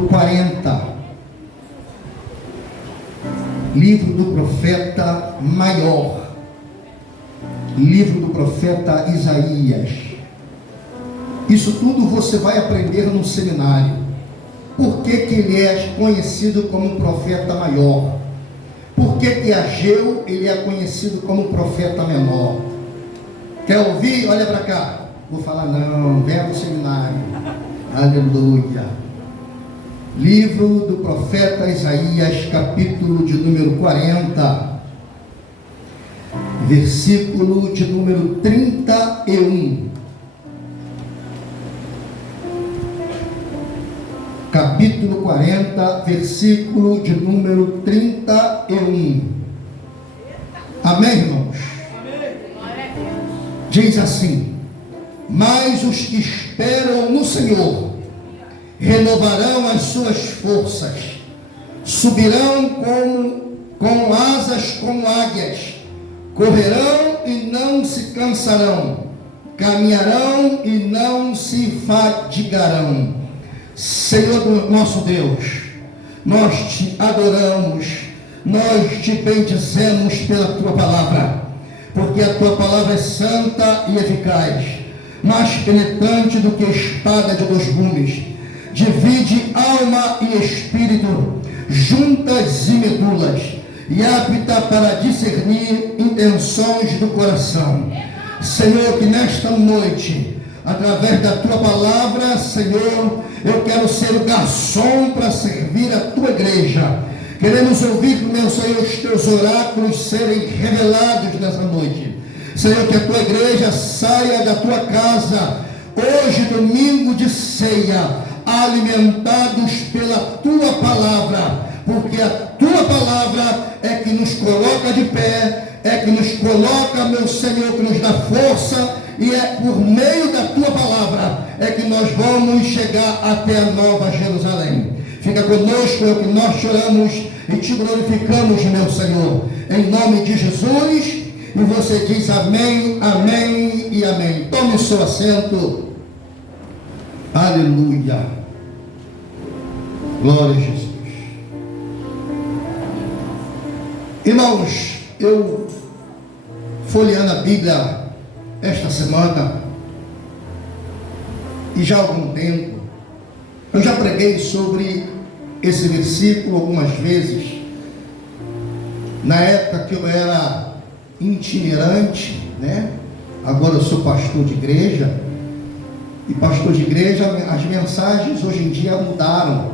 40, livro do profeta maior, livro do profeta Isaías. Isso tudo você vai aprender no seminário. Por que ele é conhecido como profeta maior? Por que Ageu ele é conhecido como profeta menor? Quer ouvir? Olha para cá. Vou falar não, venha para o seminário. Aleluia. Livro do profeta Isaías, capítulo de número 40, versículo de número 31. Capítulo 40, versículo de número 31. Amém, irmãos? Diz assim: mas os que esperam no Senhor renovarão as suas forças, subirão com asas como águias, correrão e não se cansarão, caminharão e não se fadigarão. Senhor nosso Deus, nós te adoramos, nós te bendizemos pela tua palavra, porque a tua palavra é santa e eficaz, mais penetrante do que espada de dois gumes, divide alma e espírito, juntas e medulas, e apta para discernir intenções do coração. Senhor, que nesta noite, através da tua palavra, Senhor, eu quero ser o garçom para servir a tua igreja. Queremos ouvir, meu Senhor, os teus oráculos serem revelados nessa noite. Senhor, que a tua igreja saia da tua casa hoje, domingo de ceia, alimentados pela tua palavra, porque a tua palavra é que nos coloca de pé, é que nos coloca, meu Senhor, que nos dá força, e é por meio da tua palavra é que nós vamos chegar até a Nova Jerusalém. Fica conosco, é o que nós choramos e te glorificamos, meu Senhor, em nome de Jesus. E você diz amém, amém e amém. Tome o seu assento. Aleluia. Glória a Jesus. Irmãos, eu folheando a Bíblia esta semana, e já há algum tempo, eu já preguei sobre esse versículo algumas vezes, na época que eu era itinerante, né? Agora eu sou pastor de igreja, e pastor de igreja, as mensagens hoje em dia mudaram.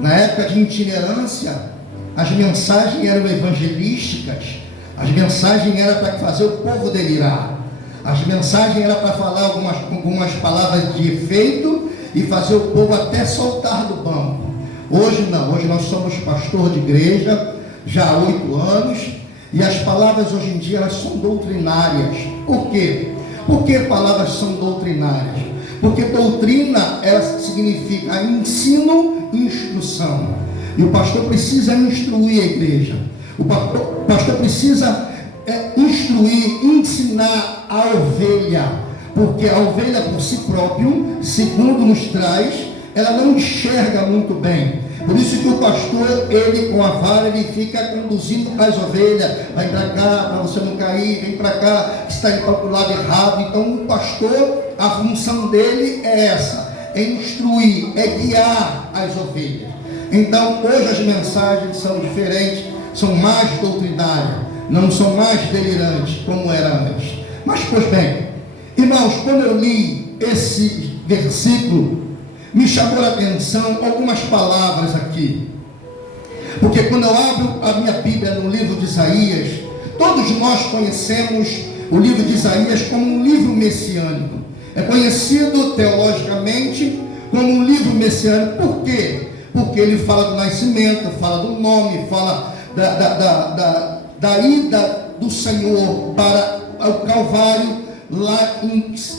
Na época de itinerância, as mensagens eram evangelísticas, as mensagens eram para fazer o povo delirar, as mensagens eram para falar algumas palavras de efeito e fazer o povo até soltar do banco. Hoje não, hoje nós somos pastor de igreja já há 8 anos, e as palavras hoje em dia elas são doutrinárias. Por quê? Por que palavras são doutrinárias? Porque doutrina, ela significa ensino e instrução. E o pastor precisa instruir a igreja. O pastor precisa instruir, ensinar a ovelha. Porque a ovelha por si próprio, segundo nos traz, ela não enxerga muito bem. Por isso que o pastor, ele com a vara, ele fica conduzindo as ovelhas. Vai para cá, para você não cair, vem para cá, está indo para o lado errado. Então o pastor, a função dele é essa, é instruir, é guiar as ovelhas. Então hoje as mensagens são diferentes, são mais doutrinárias, não são mais delirantes como era antes. Mas pois bem, irmãos, quando eu li esse versículo, me chamou a atenção algumas palavras aqui, porque quando eu abro a minha Bíblia no livro de Isaías, todos nós conhecemos o livro de Isaías como um livro messiânico. É conhecido teologicamente como um livro messiânico. Por quê? Porque ele fala do nascimento, fala do nome, fala da ida do Senhor para o Calvário, lá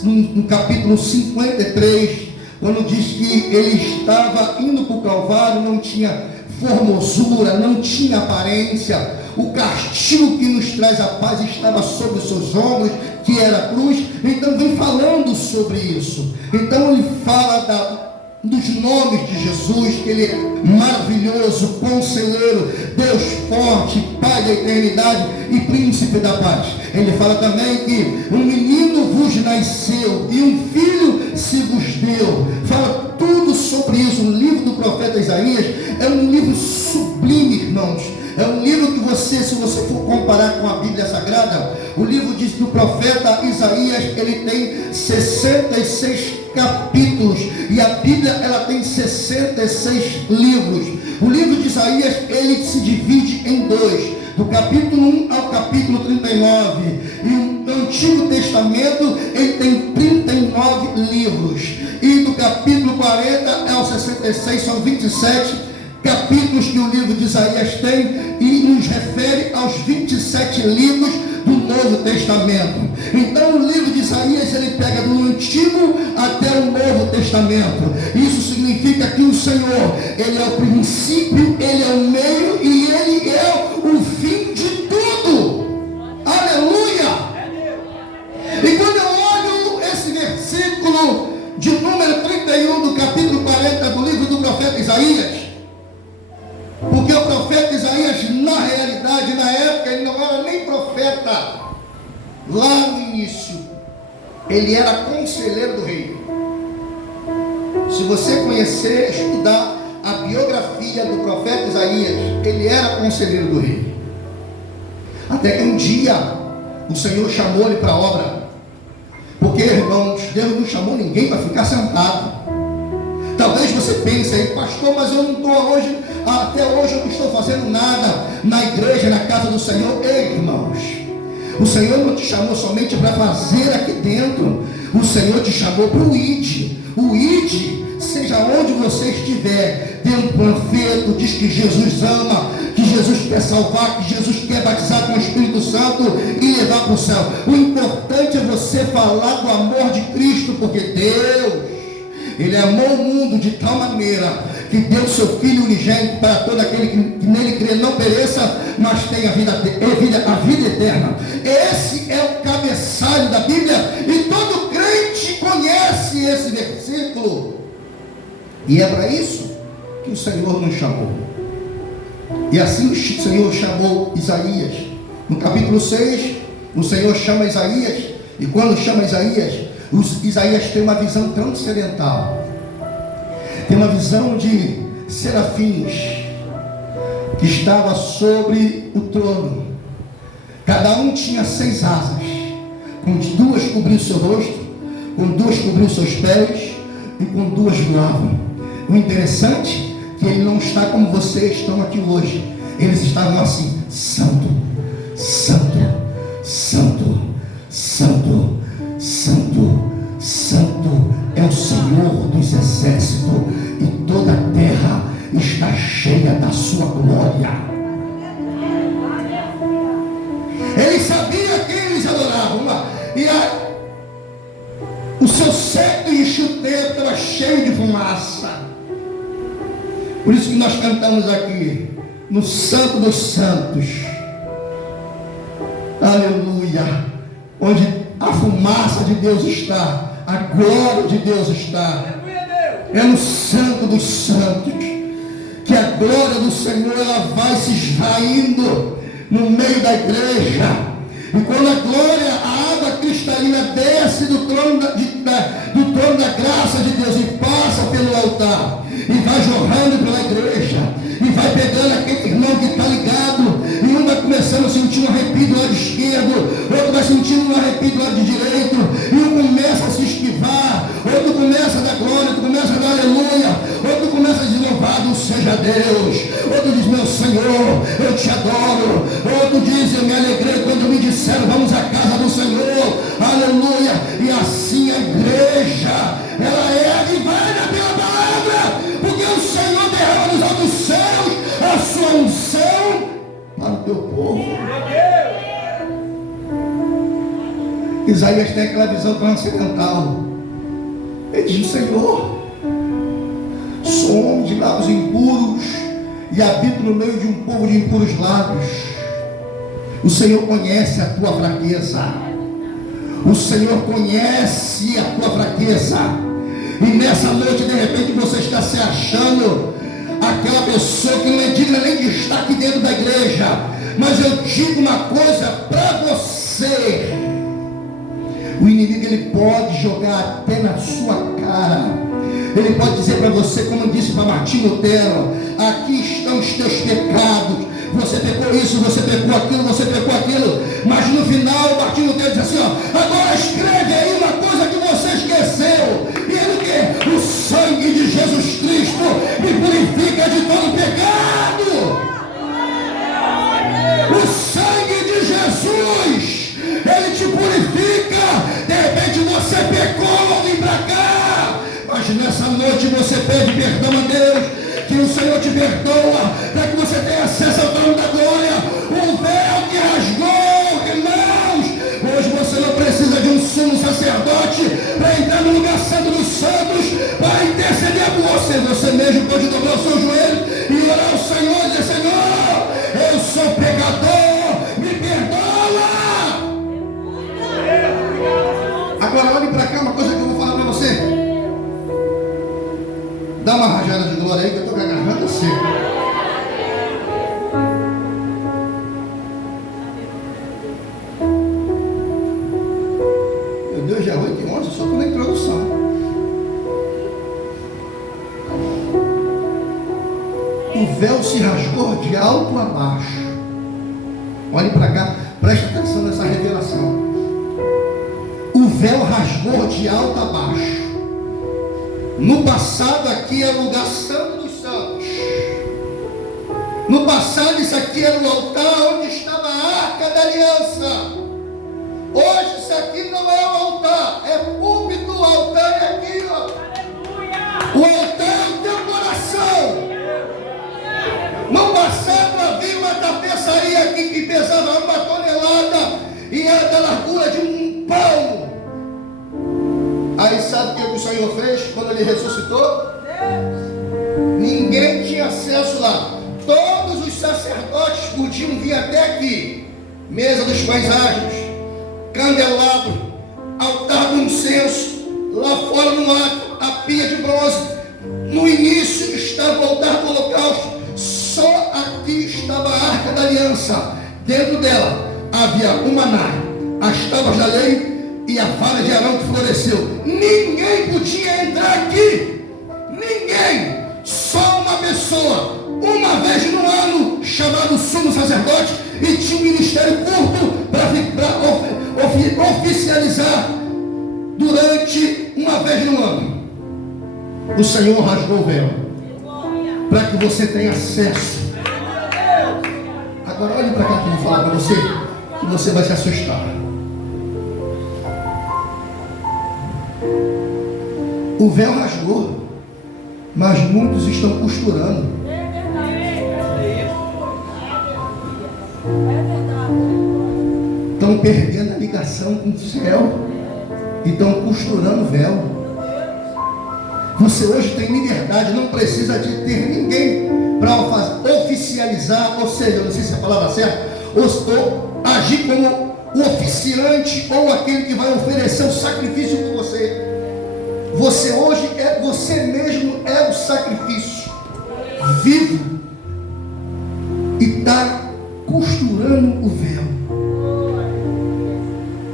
no capítulo 53, quando diz que ele estava indo para o Calvário, não tinha formosura, não tinha aparência, o castigo que nos traz a paz estava sobre os seus ombros, que era a cruz. Então vem falando sobre isso. Então ele fala dos nomes de Jesus, que Ele é maravilhoso, conselheiro, Deus forte, Pai da eternidade e príncipe da paz. Ele fala também que um menino vos nasceu e um filho se vos deu. Fala tudo sobre isso. O livro do profeta Isaías é um livro sublime, irmãos. É um livro que você, se você for comparar com a Bíblia Sagrada, o livro do profeta Isaías, ele tem 66 capítulos, e a Bíblia, ela tem 66 livros. O livro de Isaías, ele se divide em dois, do capítulo 1 ao capítulo 39, e o Antigo Testamento, ele tem 39 livros, e do capítulo 40 ao 66, são 27 capítulos que o livro de Isaías tem, e nos refere aos 27 livros do Novo Testamento. Então o livro de Isaías, ele pega do Antigo até o Novo Testamento. Isso significa que o Senhor, ele é o princípio, ele é o meio e ele é o fim de tudo. Aleluia! E quando eu olho esse versículo de número 31 do capítulo 40 do livro do profeta Isaías, porque o profeta Isaías, na realidade, na época, ele não era nem profeta. Lá no início, ele era conselheiro do rei. Se você conhecer, estudar a biografia do profeta Isaías, ele era conselheiro do rei. Até que um dia, o Senhor chamou ele para a obra. Porque, irmãos, Deus não chamou ninguém para ficar sentado. Talvez você pense aí, pastor, mas eu não estou hoje, até hoje eu não estou fazendo nada na igreja, na casa do Senhor. Ei, irmãos, o Senhor não te chamou somente para fazer aqui dentro, o Senhor te chamou para o ID. O ID, seja onde você estiver, tem um panfleto, diz que Jesus ama, que Jesus quer salvar, que Jesus quer batizar com o Espírito Santo e levar para o céu. O importante é você falar do amor de Cristo, porque Deus, Ele amou o mundo de tal maneira que deu seu Filho unigênito para todo aquele que nele crê não pereça, mas tenha a vida eterna. Esse é o cabeçalho da Bíblia e todo crente conhece esse versículo. E é para isso que o Senhor nos chamou. E assim o Senhor chamou Isaías. No capítulo 6, o Senhor chama Isaías, e quando chama Isaías tem uma visão transcendental. Tem uma visão de serafins que estava sobre o trono. Cada um tinha 6 asas. Com 2 cobriam seu rosto, com 2 cobriam seus pés e com 2 voavam. O interessante é que ele não está como vocês estão aqui hoje. Eles estavam assim: santo, santo, santo, santo, santo, santo é o Senhor dos exércitos, e toda a terra está cheia da sua glória. Ele sabia quem eles adoravam, e o seu cetro e chuteiro estava cheio de fumaça. Por isso que nós cantamos aqui, no Santo dos Santos, aleluia, onde a fumaça de Deus está, a glória de Deus está. É no Santo dos Santos que a glória do Senhor, ela vai se esvaindo no meio da igreja. E quando a glória, a água cristalina desce do trono da graça de Deus e passa pelo altar e vai jorrando pela igreja e vai pegando aquele irmão que está ligado, e um vai começando a sentir um arrepio do lado esquerdo, outro vai sentindo um arrepio do lado direito, e um começa a se esquivar, outro começa a dar glória, outro começa a dar aleluia, outro começa a dizer louvado seja Deus, outro diz meu Senhor, eu te adoro, outro diz eu me alegrei quando me disseram vamos à casa do Senhor, aleluia. E assim a igreja, ela é avivada pela palavra, porque o Senhor derrama dos altos céus a sua unção para o teu povo. Isaías tem aquela visão transcendental. Ele diz: Senhor, sou homem de lábios impuros e habito no meio de um povo de impuros lábios. O Senhor conhece a tua fraqueza. O Senhor conhece a tua fraqueza. E nessa noite, de repente, você está se achando aquela pessoa que não é digna nem de estar aqui dentro da igreja. Mas eu digo uma coisa para você: o inimigo, ele pode jogar até na sua cara. Ele pode dizer para você, como disse para Martinho Lutero: aqui estão os teus pecados. Você pecou isso, você pecou aquilo, você pecou aquilo. Mas no final, Martinho Lutero diz assim: ó, agora escreve aí uma coisa que você esqueceu. E ele o quê? O sangue de Jesus Cristo me purifica de todo pecado. O sangue de Jesus, ele te purifica. De repente você pecou, não vem para cá. Mas nessa noite você pede perdão a Deus, que o Senhor te perdoa, para que você tenha acesso ao trono da glória. O véu que rasgou, irmãos. Hoje você não precisa de um sumo sacerdote para entrar no lugar santo dos santos, para interceder por você. Você mesmo pode dobrar o seu joelho e orar ao Senhor e dizer: Senhor, eu sou pecador, me perdoa. Agora olhe para cá, uma coisa que eu vou falar para você. Dá uma rajada de glória aí, que eu estou com a garganta seca. Meu Deus, já é 8h11, eu só estou na introdução. O véu se rasgou de alto a baixo. Olhe para cá, preste atenção nessa revelação. O véu rasgou de alto a baixo. No passado aqui era o lugar santo dos santos. No passado isso aqui era o altar onde estava a arca da aliança. Hoje isso aqui não é o altar, é púlpito. O altar é aqui, ó. O altar é o teu coração. No passado havia uma tapeçaria aqui que pesava 1 tonelada e era da largura de um palmo. Aí sabe o que o Senhor fez quando ele ressuscitou? Ninguém tinha acesso lá. Todos os sacerdotes podiam vir até aqui. Mesa dos pães asmos, candelabro, altar do incenso, lá fora no ato, a pia de bronze. No início estava o altar do holocausto. Só aqui estava a arca da aliança. Dentro dela havia o maná, as tábuas da lei e a vara de Arão que floresceu. Ninguém podia entrar aqui. Ninguém. Só uma pessoa, uma vez no ano, chamado sumo sacerdote, e tinha um ministério curto para oficializar durante uma vez no ano. O Senhor rasgou o véu para que você tenha acesso. Agora olhe para cá que eu vou falar para você, que você vai se assustar. O véu rasgou, mas muitos estão costurando. Estão perdendo a ligação com o céu e estão costurando o véu. Você hoje tem liberdade, não precisa de ter ninguém para oficializar, ou seja, não sei se é a palavra certa, ou agir como o oficiante ou aquele que vai oferecer o sacrifício por você. Você hoje você mesmo é o sacrifício vivo e está costurando o véu.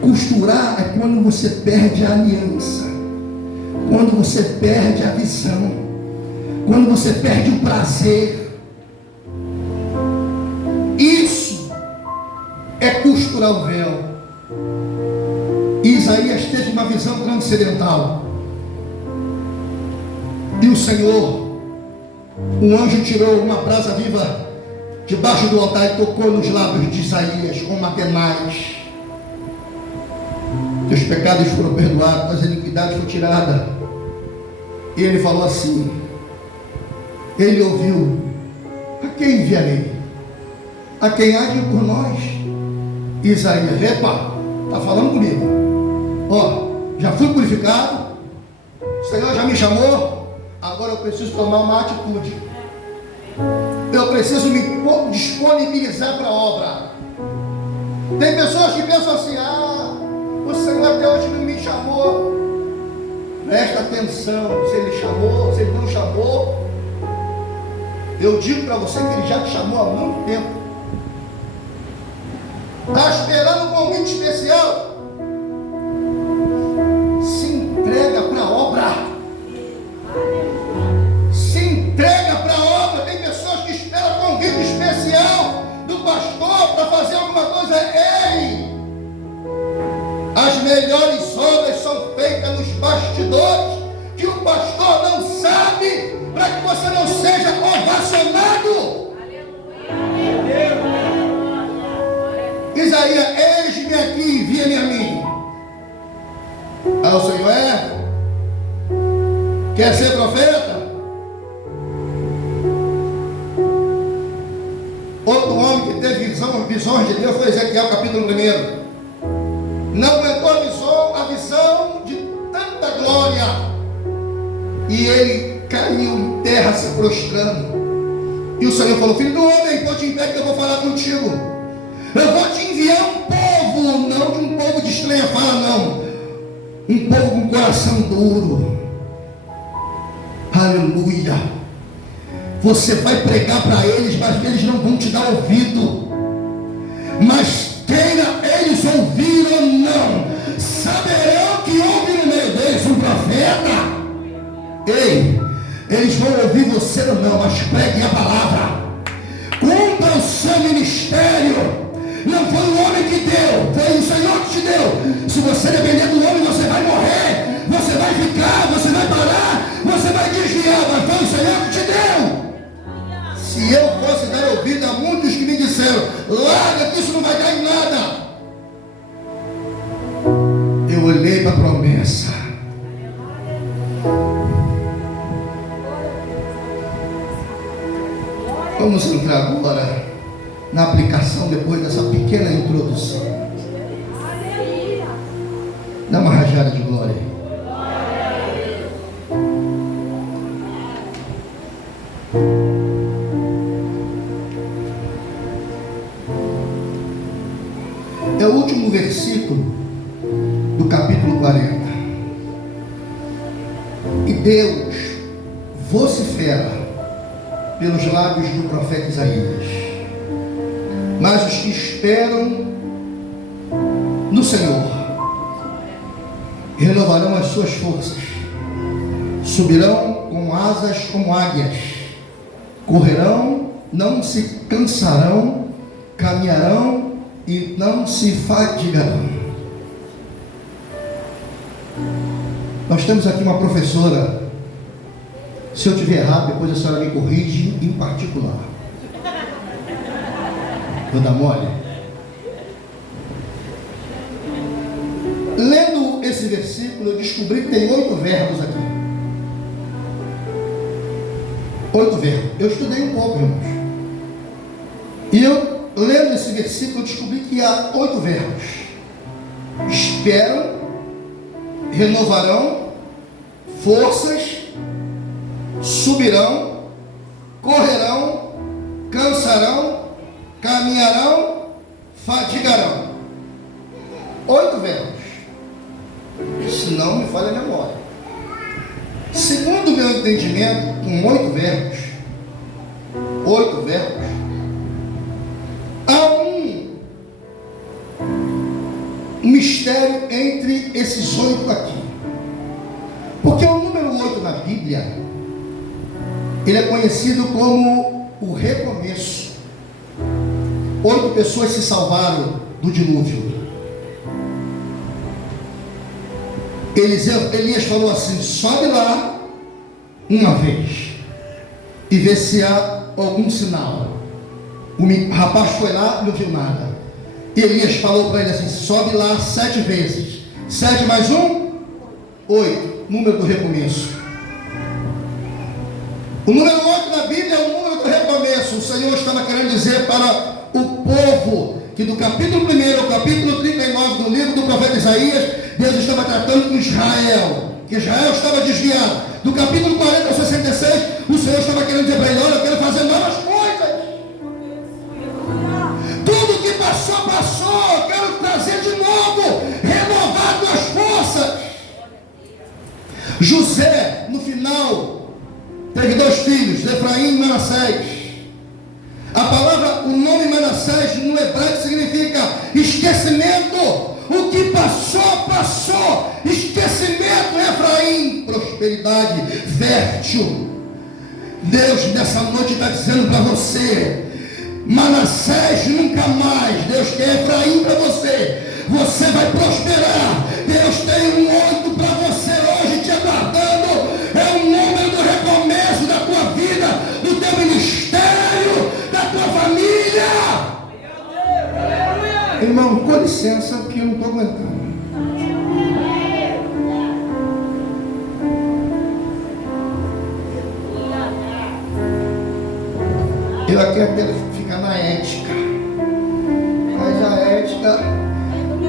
Costurar é quando você perde a aliança, quando você perde a visão, quando você perde o prazer. Isso é costurar o véu. Isaías teve uma visão transcendental. E o Senhor, um anjo tirou uma brasa viva debaixo do altar e tocou nos lábios de Isaías com uma tenaz. Teus pecados foram perdoados, as iniquidades foram tiradas. E ele falou assim, ele ouviu: a quem enviarei? A quem há de ir por nós? Isaías, epa, está falando comigo. Ó, já fui purificado, o Senhor já me chamou. Agora eu preciso tomar uma atitude. Eu preciso me disponibilizar para a obra. Tem pessoas que pensam assim: o Senhor até hoje não me chamou. Presta atenção, se ele chamou, se ele não chamou. Eu digo para você que ele já te chamou há muito tempo. Está esperando um convite especial. Se entrega para a obra. Se entrega para a obra. Tem pessoas que esperam convite especial do pastor para fazer alguma coisa. Ei! As melhores obras são feitas nos bastidores, que o pastor não sabe, para que você não seja ovacionado. Isaías, eis-me aqui, envia-me a mim. Ah, o Senhor é? Quer ser profeta? Outro homem que teve visões de Deus foi Ezequiel, capítulo 1. Não aguentou a visão de tanta glória, e ele caiu em terra se prostrando. E o Senhor falou: filho do homem, pode em pé que eu vou falar contigo. Eu vou te enviar um povo, não de um povo de estranha fala, não. Um povo com coração duro. Aleluia. Você vai pregar para eles, mas eles não vão te dar ouvido. Mas queira eles ouvir ou não, saberão que houve no meio deles um profeta. Ei, eles vão ouvir você ou não, mas pregue a palavra. Cumpra o seu ministério. Não foi o homem que deu, foi o Senhor que te deu. Se você depender do homem, você vai morrer, você vai ficar, você vai parar, você vai desviar, mas foi o Senhor que te deu. Se eu fosse dar ouvido a muitos que me disseram: larga que isso não vai dar em nada, eu olhei para a promessa. Vamos entrar agora na aplicação depois dessa pequena introdução. Dá uma rajada de glória. É o último versículo do capítulo 40. E Deus vocifera pelos lábios do profeta Isaías: mas os que esperam no Senhor renovarão as suas forças, subirão com asas como águias, correrão, não se cansarão, caminharão e não se fadigarão. Nós temos aqui uma professora. Se eu estiver errado, depois a senhora me corrige em particular. Vou dar mole. Lendo esse versículo, eu descobri que tem 8 verbos aqui. 8 verbos. Eu estudei um pouco, irmãos. E eu, lendo esse versículo, eu descobri que há 8 verbos. Esperam, renovarão forças, subirão, correrão, cansarão, caminharão, fadigarão. 8 verbos. Se não me falha a memória. Segundo o meu entendimento, com 8 verbos, há um mistério entre esses 8 aqui. Porque o número 8 na Bíblia, ele é conhecido como o recomeço. 8 pessoas se salvaram do dilúvio. Elias falou assim: sobe lá uma vez e vê se há algum sinal. O rapaz foi lá e não viu nada. E Elias falou para ele assim: sobe lá 7 vezes. 7 mais 1, 8. Número do recomeço. O número 8 na Bíblia é o número do recomeço. O Senhor estava querendo dizer para o povo que do capítulo 1 ao capítulo 39 do livro do profeta Isaías, Deus estava tratando com Israel, que Israel estava desviado. Do capítulo 40 ao 66, o Senhor estava querendo dizer para ele: olha, eu quero fazer novas coisas. Tudo que passou, passou. Eu quero trazer de novo, renovar tuas forças. Manassés. A palavra, o nome Manassés no hebraico significa esquecimento. O que passou, passou. Esquecimento. Efraim, prosperidade, fértil. Deus nessa noite está dizendo para você: Manassés nunca mais. Deus quer Efraim para você. Você vai prosperar. Deus tem um 8 para você hoje te aguardando. É o número do recomeço da tua vida, do teu ministério, da tua família. Irmão, com licença, porque eu não estou aguentando. Eu aqui quero ficar na ética, mas a ética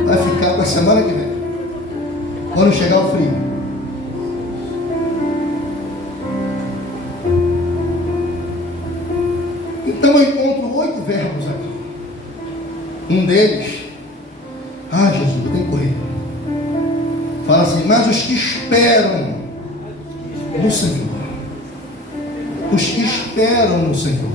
vai ficar para a semana que vem, quando chegar o frio. Então eu encontro 8 verbos aqui. Um deles, Jesus, eu tenho que correr. Fala assim: mas os que esperam no Senhor, os que esperam no Senhor.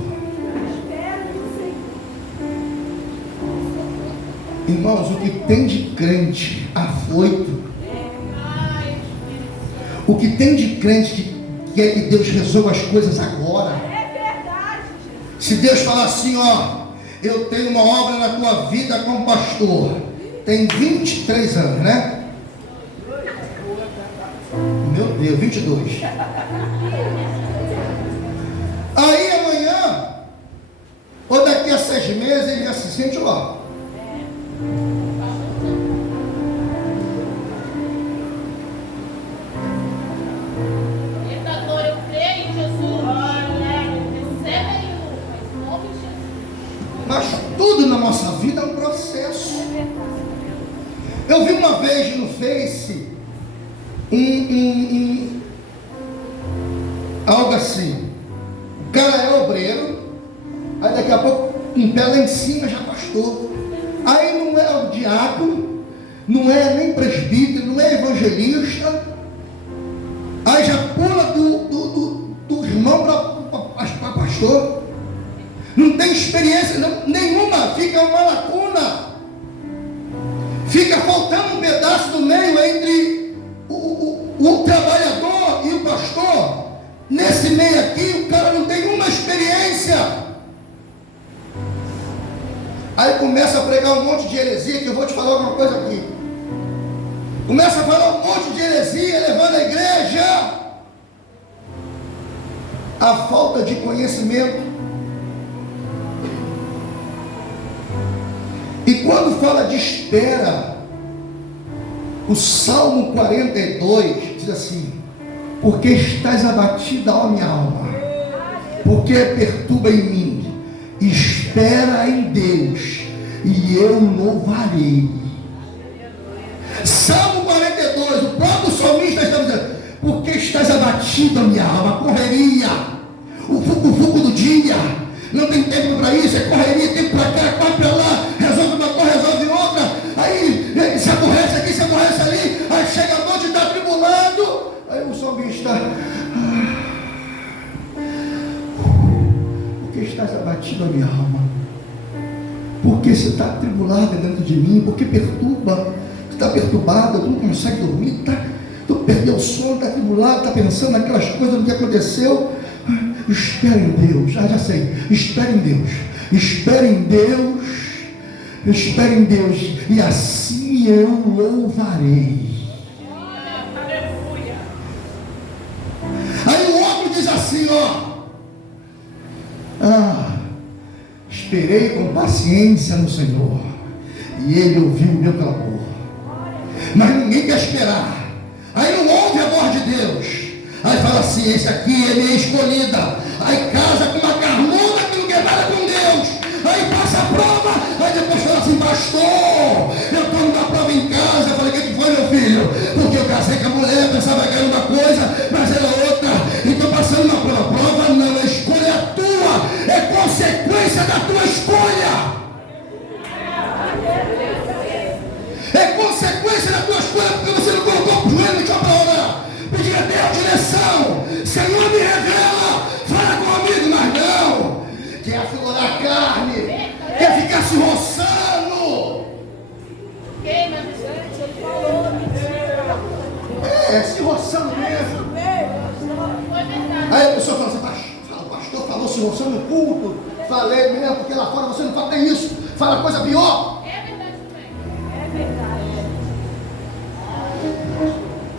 Irmãos, o que tem de crente afoito, o que tem de crente que quer que Deus resolva as coisas agora. Se Deus falar assim: eu tenho uma obra na tua vida como pastor, tem 23 anos, né? Meu Deus, 22. Aí amanhã, ou daqui a 6 meses, ele já se sente lá. Mas tudo na nossa vida é um processo. Eu vi uma vez no Face algo assim: o cara é obreiro, aí daqui a pouco em pé lá em cima já pastor. Aí não é o diácono, não é nem presbítero, não é evangelista. Aí já pula do irmão para pastor. Não tem experiência nenhuma, fica uma lacuna. Fica faltando um pedaço do meio entre o trabalhador e o pastor. Nesse meio aqui, o cara não tem uma experiência. Aí começa a pregar um monte de heresia, que eu vou te falar alguma coisa aqui. Começa a falar um monte de heresia, levando a igreja. A falta de conhecimento. E quando fala de espera, o Salmo 42 diz assim: porque estás abatida, ó minha alma, porque perturba em mim, espera em Deus, e eu louvarei. Salmo 42, o próprio salmista está dizendo: porque estás abatida, minha alma, correria, o fuco do dia, não tem tempo para isso, é correria, tempo para cá, corre para lá, resolve uma coisa, resolve outra, aí se aborrece aqui, se aborrece ali, aí chega a noite e está tribulado, aí o salmista: porque estás abatido a minha alma, porque você está atribulada dentro de mim, porque perturba, você está perturbada, tu não consegue dormir, tu perdeu o sono, está atribulado, está pensando naquelas coisas do que aconteceu. Espere em Deus, já sei, espere em Deus, espere em Deus, espere em Deus, e assim eu louvarei. Aí o outro diz assim: esperei com paciência no Senhor, e Ele ouviu o meu clamor. Mas ninguém quer esperar, aí não ouve a voz de Deus. Aí fala assim: esse aqui é minha escolhida. Aí casa com uma carnuna que não quer nada com Deus. Aí passa a prova. Aí depois fala assim: pastor, eu estou numa prova em casa. Eu falei: o que foi, meu filho? Porque eu casei com a mulher, pensava que era uma coisa, mas era outra. Então passando uma prova. Prova não, a escolha é tua. É consequência da tua escolha. É consequência da tua escolha, porque você não colocou o joelho no chão para orar. Pedir a Deus direção. Senhor, me revela. Fala com o amigo. trouxe você no culto, falei mesmo, porque lá fora você não fala nem isso, fala coisa pior. É verdade também. É verdade.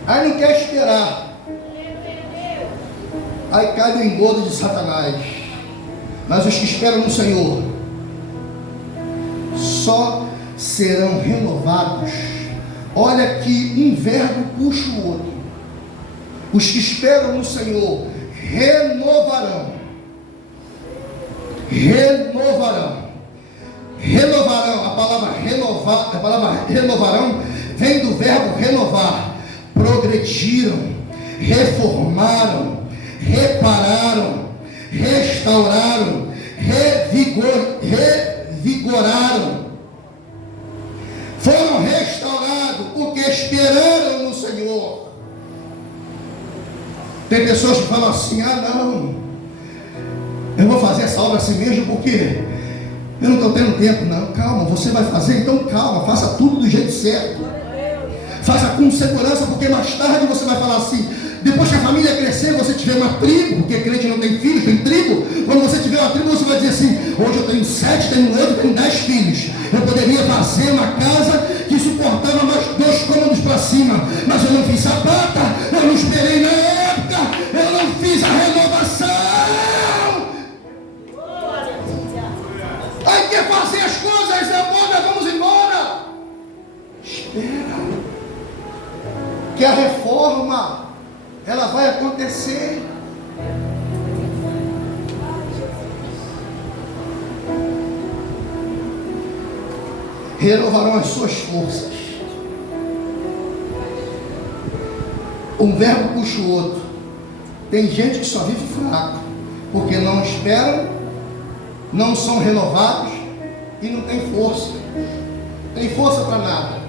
Aí não quer esperar. Aí cai no engodo de Satanás. Mas os que esperam no Senhor só serão renovados. Olha que um verbo puxa o outro. Os que esperam no Senhor renovarão. Renovarão. Renovarão. A palavra renovar, a palavra renovarão vem do verbo renovar. Progrediram, reformaram, repararam, restauraram, revigoraram. Foram restaurados porque esperaram no Senhor. Tem pessoas que falam assim: ah não, eu vou fazer essa obra assim mesmo porque eu não estou tendo tempo. Não, calma, você vai fazer, então calma, faça tudo do jeito certo. Faça com segurança, porque mais tarde você vai falar assim, depois que a família crescer, você tiver uma tribo, porque crente não tem filhos, tem tribo. Quando você tiver uma tribo, você vai dizer assim: hoje eu tenho 7, tenho 8, tenho 10 filhos. Eu poderia fazer uma casa que suportava mais 2 cômodos para cima, mas eu não fiz sapata, eu não esperei na época, eu não fiz a renovação. Aí quer fazer as coisas, vamos embora. Espera. Que a reforma, ela vai acontecer. Renovarão as suas forças. Um verbo puxa o outro. Tem gente que só vive fraco, porque não esperam, não são renovados e não tem força. Tem força para nada.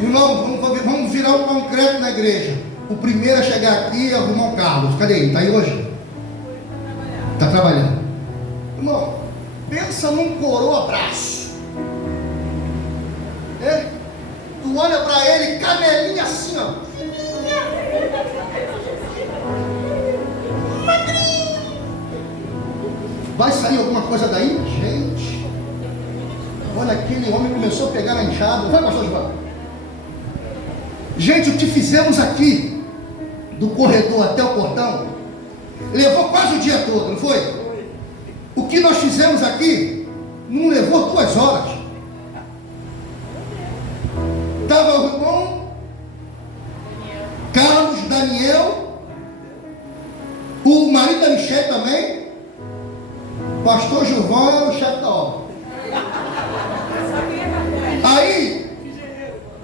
Irmão, vamos virar um concreto na igreja. O primeiro a chegar aqui é o irmão Carlos. Cadê ele? Está aí hoje? Está trabalhando. Irmão, pensa num coroa-braço. É? Tu olha para ele, canelinha assim, ó. Magrinho. Vai sair alguma coisa daí? Gente, olha, aquele homem começou a pegar na enxada. Vai, pastor João. Gente, o que fizemos aqui, do corredor até o portão, levou quase o dia todo, não foi? O que nós fizemos aqui, não levou 2 horas. Estava o irmão Carlos, Daniel, o marido da Michelle também, pastor Gilvão era o chefe da obra. Aí,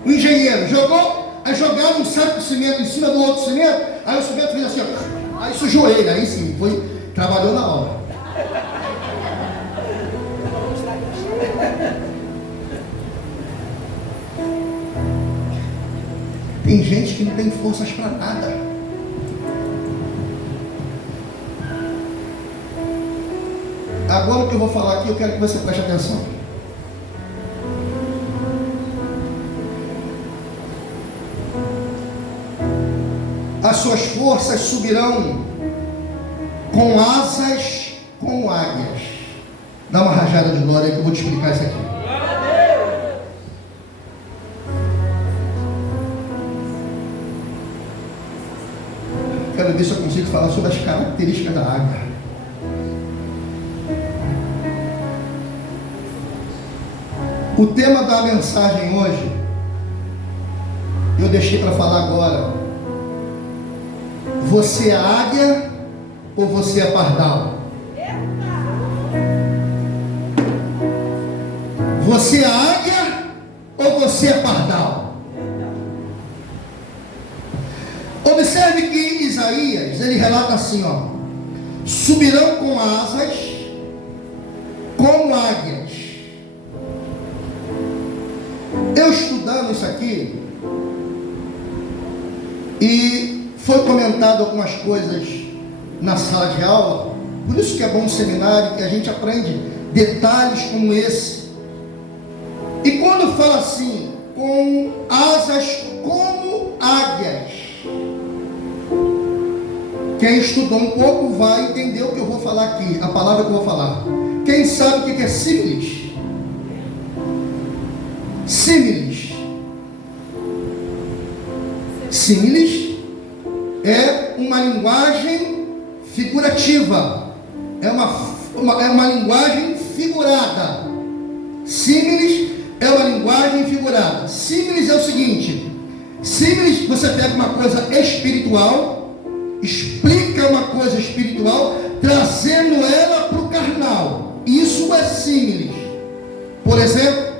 o engenheiro jogou. Aí jogaram um saco de cimento em cima do outro cimento. Aí o cimento fez assim, ó. Aí sujou ele. Aí sim, trabalhou na obra. Tem gente que não tem forças para nada. Agora o que eu vou falar aqui, eu quero que você preste atenção. As suas forças subirão com asas como águias. Dá uma rajada de glória aí que eu vou te explicar isso aqui. Quero ver se eu consigo falar sobre as características da águia. O tema da mensagem hoje, eu deixei para falar agora. Você é águia ou você é pardal? Você é águia ou você é pardal? Observe que Isaías, ele relata assim, ó: subirão com asas como águias. Eu estudando isso aqui, e foi comentado algumas coisas na sala de aula, por isso que é bom um seminário, que a gente aprende detalhes como esse. E quando fala assim, com asas como águias, Quem estudou um pouco vai entender o que eu vou falar aqui, a palavra que eu vou falar. Quem sabe o que é símiles? Símiles. Símiles é uma linguagem figurativa. É uma linguagem figurada. Símiles é uma linguagem figurada. Símiles é o seguinte: símiles, você pega uma coisa espiritual, explica uma coisa espiritual, trazendo ela para o carnal. Isso é símiles. Por exemplo,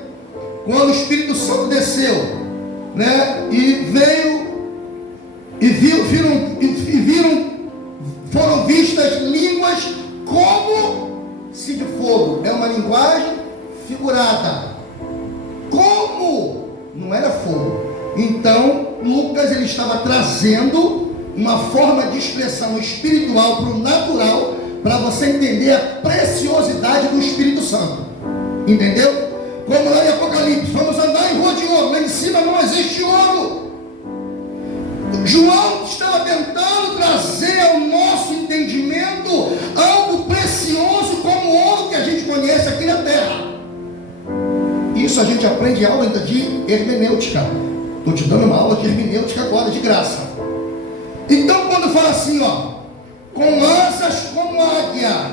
quando o Espírito Santo desceu, né, e veio foram vistas línguas como se de fogo. É uma linguagem figurada. Como? Não era fogo. Então, Lucas ele estava trazendo uma forma de expressão espiritual para o natural, para você entender a preciosidade do Espírito Santo. Entendeu? Como lá em Apocalipse, vamos andar em rua de ouro. Lá em cima não existe ouro. João estava tentando trazer ao nosso entendimento algo precioso como o ouro que a gente conhece aqui na terra. Isso a gente aprende em aula de hermenêutica. Estou te dando uma aula de hermenêutica agora, de graça. Então, quando fala assim, ó, com asas como águia,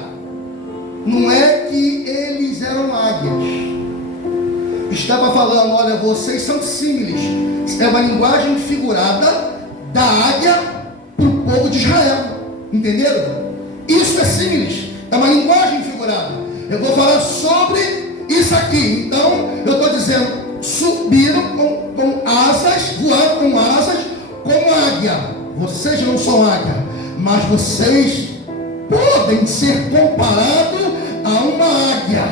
não é que eles eram águias. Estava falando, olha, vocês são símiles. É uma linguagem figurada da águia para o povo de Israel. Entenderam? Isso é símiles. É uma linguagem figurada. Eu vou falar sobre isso aqui. Então, eu estou dizendo, subiram com asas, voaram com asas como águia. Vocês não são águia, mas vocês podem ser comparados a uma águia.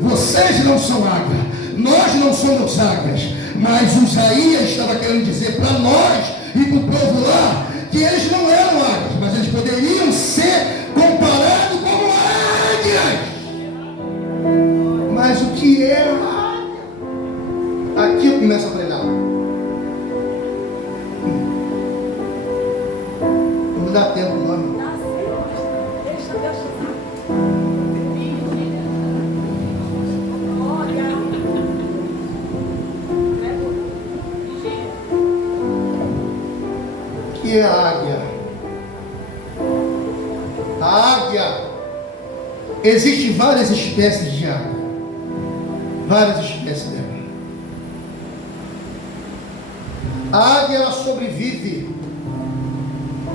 Vocês não são águia, nós não somos águias, mas o Isaías estava querendo dizer para nós e para o povo lá que eles não eram águias, mas eles poderiam ser comparados como águias. Mas o que é águia? Aqui eu começo a pregar. Não dá tempo, não. Deixa Deus usar. O que é a águia? A águia, existem várias espécies de águia. Várias espécies dela. A águia, ela sobrevive,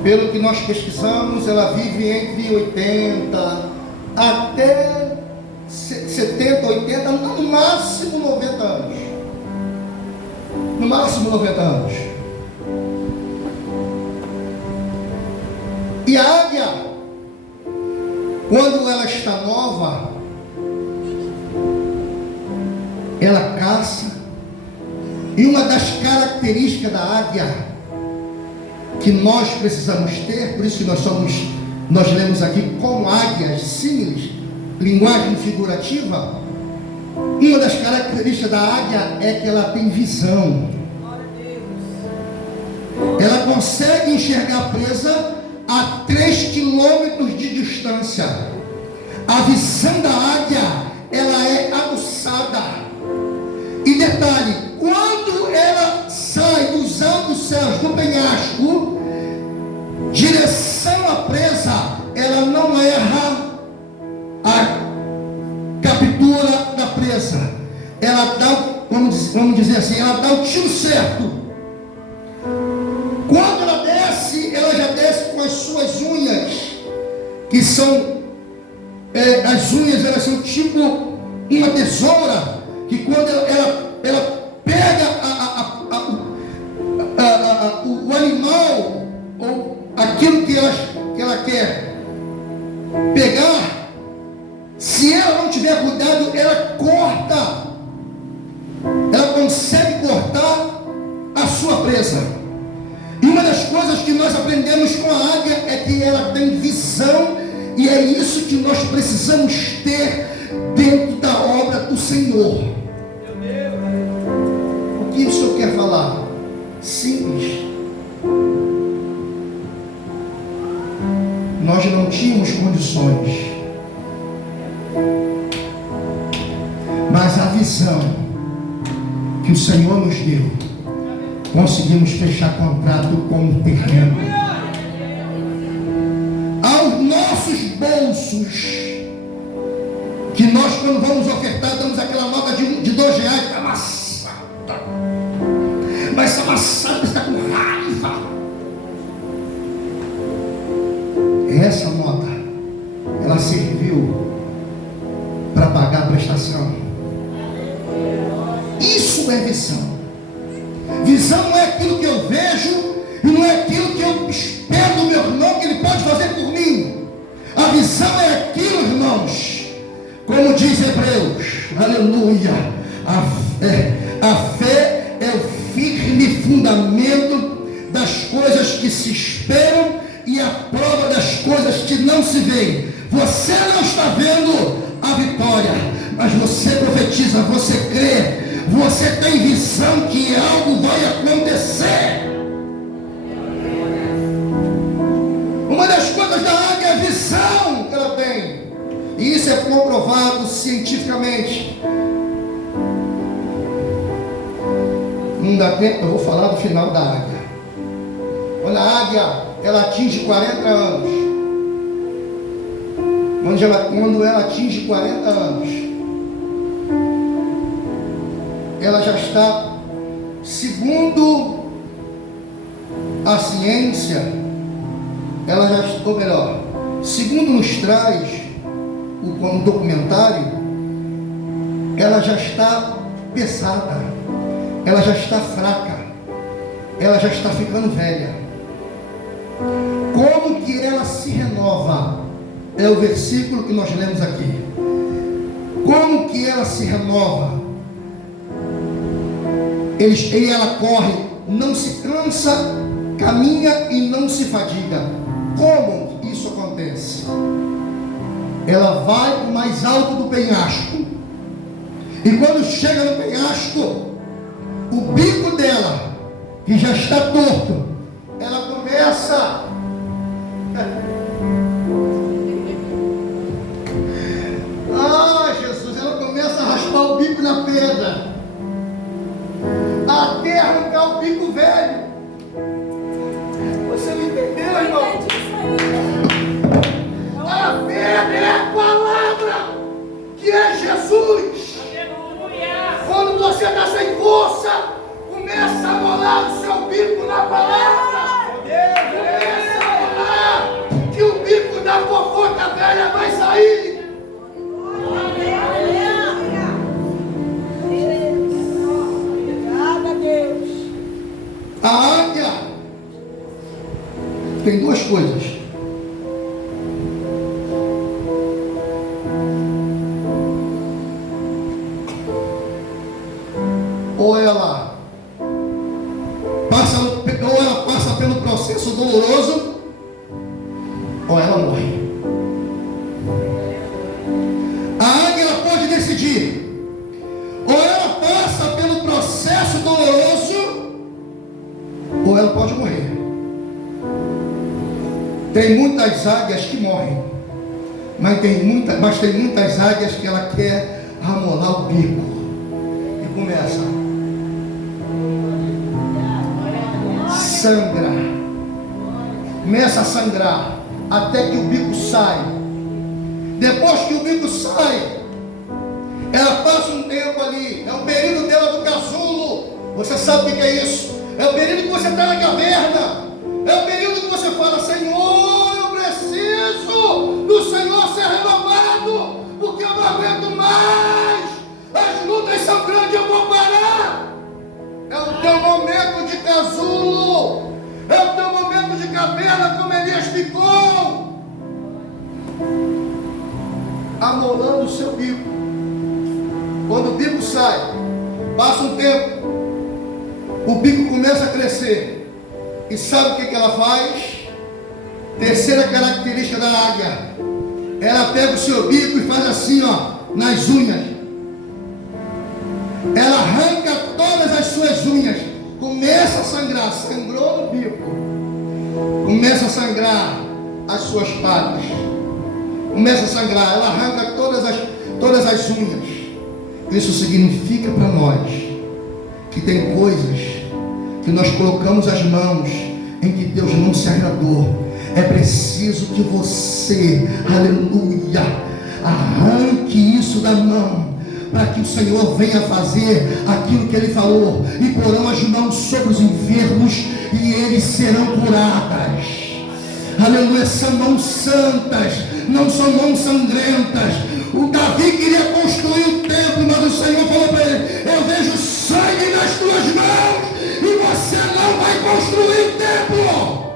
pelo que nós pesquisamos, ela vive entre 80 até 70, 80, no máximo 90 anos. No máximo 90 anos. E a águia, quando ela está nova, ela caça. E uma das características da águia que nós precisamos ter, por isso que nós lemos aqui como águias símiles, linguagem figurativa. Uma das características da águia é que ela tem visão. Ela consegue enxergar a presa a 3 quilômetros de distância. A visão da águia, ela é aguçada. E detalhe, quando ela sai dos altos céus do penhasco, direção à presa, ela não erra a captura da presa. Ela dá, vamos dizer assim, ela dá o tiro certo. Quando ela desce, ela já desce com as suas unhas, que são, as unhas, elas são tipo uma tesoura, que quando ela pega o animal, ou aquilo que ela quer pegar, se ela não tiver cuidado, ela corta, ela consegue cortar a sua presa. E uma das coisas que nós aprendemos com a águia é que ela tem visão, e é isso que nós precisamos ter dentro da obra do Senhor. O que o Senhor quer falar? Simples. tínhamos condições. Mas a visão que o Senhor nos deu, conseguimos fechar contrato com o terreno. Aos nossos bolsos, que nós, quando vamos ofertar, damos aquela nota de R$2, está amassada. Mas essa amassada está com raiva. Essa nota, ela serviu para pagar a prestação. Isso é visão. Visão não é aquilo que eu vejo e não é aquilo que eu espero do meu irmão que ele pode fazer por mim. A visão é aquilo, irmãos, como diz Hebreus, aleluia, a fé é o firme fundamento das coisas que se esperam e a prova das coisas que não se veem. Você não está vendo a vitória, mas você profetiza, você crê, você tem visão que algo vai acontecer. Uma das coisas da águia é a visão que ela tem, e isso é comprovado cientificamente. Não dá tempo, eu vou falar do final da águia. Quando a águia, ela atinge 40 anos, quando ela atinge 40 anos, ela já está, segundo a ciência, ela já está, ou melhor, segundo nos traz o documentário, ela já está pesada, ela já está fraca, ela já está ficando velha. Como que ela se renova? É o versículo que nós lemos aqui. Como que ela se renova? Ela corre, não se cansa, caminha e não se fadiga. Como isso acontece? Ela vai para o mais alto do penhasco, e quando chega no penhasco, o bico dela, que já está torto, ela começa Jesus, ela começa a raspar o bico na pedra até arrancar o bico velho. Você me entendeu, irmão? A pedra é a palavra, que é Jesus. Quando você está sem força, começa a molar o seu bico na palavra. Começa a molar, que o bico da fofoca velha vai sair. A águia tem duas coisas. Ou ela passa pelo processo doloroso, ou ela morre. A águia ela pode decidir. Ou ela passa pelo processo doloroso, ou ela pode morrer. Tem muitas águias que morrem, mas tem muitas águias que ela quer ramolar o bico e começa começa a sangrar até que o bico sai. Depois que o bico sai, ela passa um tempo ali, é o período dela do casulo. Você sabe o que é isso? É o período que você está na caverna. É o período que você fala: Senhor, eu preciso do Senhor ser renovado, porque eu não aguento mais. As lutas são grandes, eu vou parar. É o teu momento de casulo. É o teu momento de caverna, como Elias ficou, amolando o seu bico. Quando o bico sai, passa um tempo, o bico começa a crescer. E sabe o que ela faz? Terceira característica da águia: ela pega o seu bico e faz assim, nas unhas. Ela arranca todas as suas unhas. Começa a sangrar, sangrou no bico, começa a sangrar as suas patas. começa a sangrar, ela arranca todas as unhas. Isso significa para nós que tem coisas que nós colocamos as mãos em que Deus não se agradou. É preciso que você, aleluia, arranque isso da mão, para que o Senhor venha fazer aquilo que Ele falou. E porão as mãos sobre os enfermos e eles serão curadas. Aleluia, são mãos santas, não são mãos sangrentas. O Davi queria construir o templo, mas o Senhor falou para ele: eu vejo sangue nas tuas mãos e você não vai construir o templo,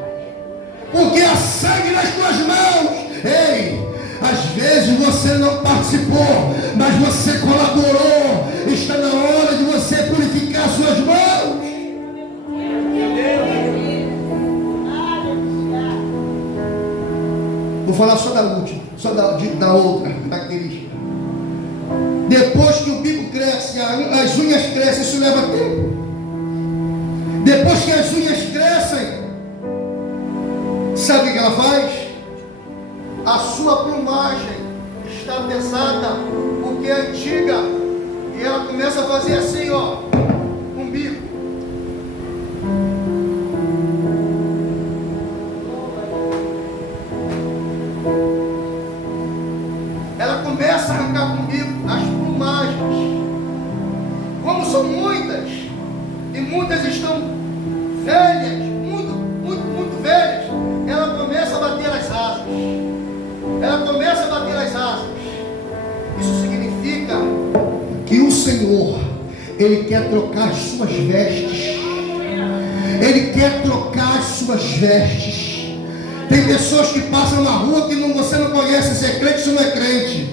porque há sangue nas tuas mãos. Ei, às vezes você não participou, mas você colaborou. Está na hora de você purificar suas mãos. Vou falar só da última, só da outra característica. Depois que o bico cresce, as unhas crescem, isso leva tempo. Depois que as unhas crescem, sabe o que ela faz? A sua plumagem está pesada, porque é antiga, e ela começa a fazer assim, ó, com o bico. Ela começa a arrancar com o bico as plumagens. Como são muitas, e muitas estão velhas, muito velhas, ela começa a bater as asas. Ela começa a bater as asas. Isso significa que o Senhor, Ele quer trocar as suas vestes. Ele quer trocar as suas vestes. Tem pessoas que passam na rua que você não conhece se é crente ou não é crente.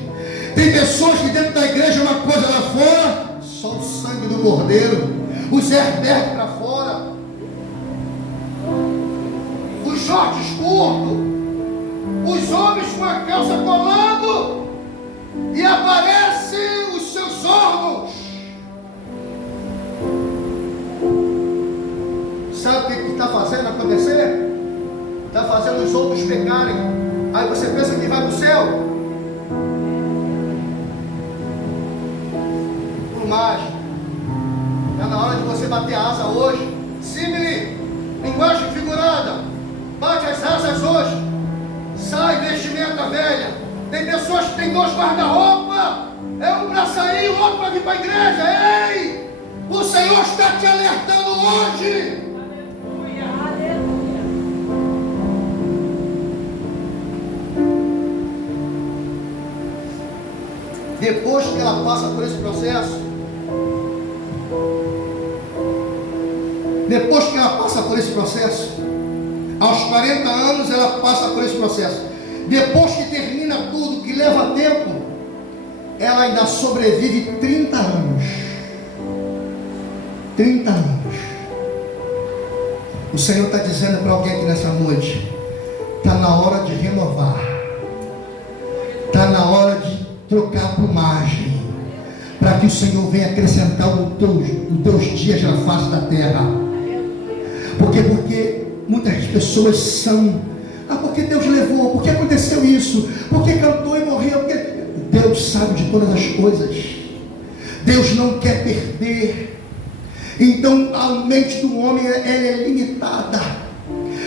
Tem pessoas que dentro da igreja é uma coisa, lá fora só o sangue do Cordeiro, os Herbert para fora, os shorts curtos, os homens com a calça colando, e aparecem os seus órgãos. Sabe o que está fazendo acontecer? Está fazendo os outros pecarem. Aí você pensa que vai para o céu. Plumagem. Está na hora de você bater a asa hoje. Simile, linguagem figurada. Bate as asas hoje. Sai vestimenta velha. Tem pessoas que têm 2 guarda-roupa. É um para sair e o outro para vir para a igreja. Ei! O Senhor está te alertando hoje. Depois que ela passa por esse processo, aos 40 anos ela passa por esse processo. Depois que termina tudo, que leva tempo, ela ainda sobrevive 30 anos. 30 anos. O Senhor está dizendo para alguém aqui nessa noite: está na hora de renovar, está na hora de trocar a plumagem, para que o Senhor venha acrescentar os teus dias na face da terra. Porque muitas pessoas são: porque Deus levou, porque aconteceu isso, porque cantou e morreu, porque Deus sabe de todas as coisas. Deus não quer perder. Então a mente do homem ela é limitada.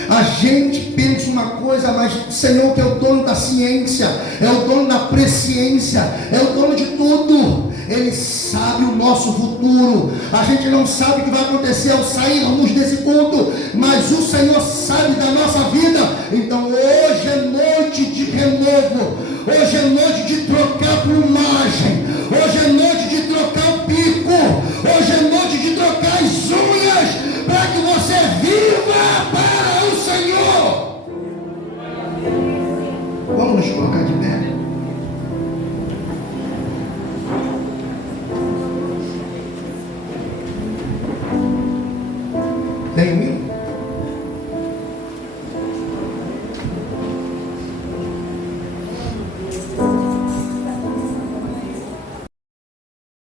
A gente pensa uma coisa, mas o Senhor, que é o dono da ciência, é o dono da presciência, é o dono de tudo. Ele sabe o nosso futuro. A gente não sabe o que vai acontecer ao sairmos desse culto, mas o Senhor sabe da nossa vida. Então hoje é noite de renovo, hoje é noite de troca.